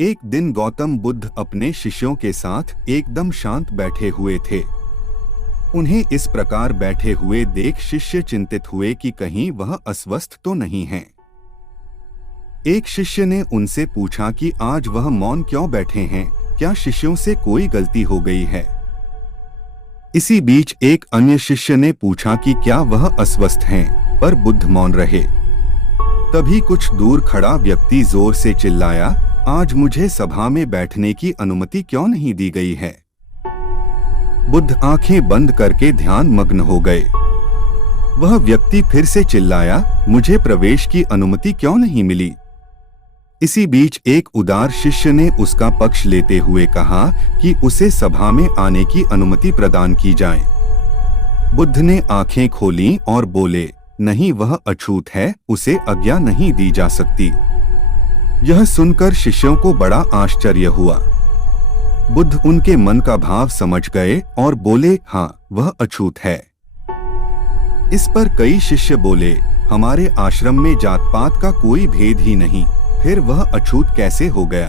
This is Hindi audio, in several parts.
एक दिन गौतम बुद्ध अपने शिष्यों के साथ एकदम शांत बैठे हुए थे। उन्हें इस प्रकार बैठे हुए देख शिष्य चिंतित हुए कि कहीं वह अस्वस्थ तो नहीं हैं। एक शिष्य ने उनसे पूछा कि आज वह मौन क्यों बैठे हैं, क्या शिष्यों से कोई गलती हो गई है। इसी बीच एक अन्य शिष्य ने पूछा कि क्या वह अस्वस्थ हैं, पर बुद्ध मौन रहे। तभी कुछ दूर खड़ा व्यक्ति जोर से चिल्लाया, आज मुझे सभा में बैठने की अनुमति क्यों नहीं दी गई है। बुद्ध आंखें बंद करके ध्यान मग्न हो गए। वह व्यक्ति फिर से चिल्लाया, मुझे प्रवेश की अनुमति क्यों नहीं मिली। इसी बीच एक उदार शिष्य ने उसका पक्ष लेते हुए कहा कि उसे सभा में आने की अनुमति प्रदान की जाए। बुद्ध ने आंखें खोलीं और बोले, नहीं, वह अछूत है, उसे आज्ञा नहीं दी जा सकती। यह सुनकर शिष्यों को बड़ा आश्चर्य हुआ। बुद्ध उनके मन का भाव समझ गए और बोले, हाँ, वह अछूत है। इस पर कई शिष्य बोले, हमारे आश्रम में जात पात का कोई भेद ही नहीं, फिर वह अछूत कैसे हो गया।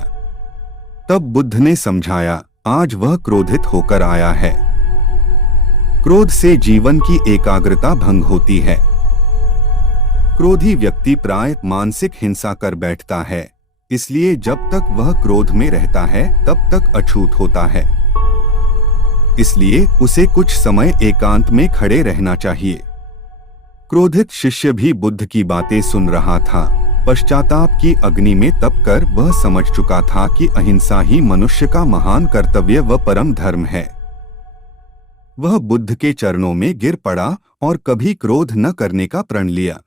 तब बुद्ध ने समझाया, आज वह क्रोधित होकर आया है। क्रोध से जीवन की एकाग्रता भंग होती है। क्रोधी व्यक्ति प्राय मानसिक हिंसा कर बैठता है, इसलिए जब तक वह क्रोध में रहता है तब तक अछूत होता है। इसलिए उसे कुछ समय एकांत में खड़े रहना चाहिए। क्रोधित शिष्य भी बुद्ध की बातें सुन रहा था। पश्चाताप की अग्नि में तपकर वह समझ चुका था कि अहिंसा ही मनुष्य का महान कर्तव्य व परम धर्म है। वह बुद्ध के चरणों में गिर पड़ा और कभी क्रोध न करने का प्रण लिया।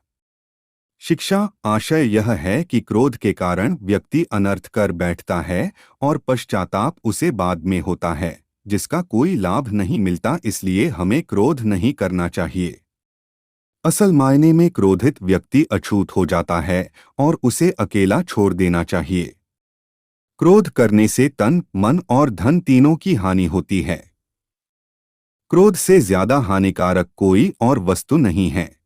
शिक्षा आशय यह है कि क्रोध के कारण व्यक्ति अनर्थ कर बैठता है और पश्चाताप उसे बाद में होता है, जिसका कोई लाभ नहीं मिलता। इसलिए हमें क्रोध नहीं करना चाहिए। असल मायने में क्रोधित व्यक्ति अछूत हो जाता है और उसे अकेला छोड़ देना चाहिए। क्रोध करने से तन, मन और धन तीनों की हानि होती है। क्रोध से ज्यादा हानिकारक कोई और वस्तु नहीं है।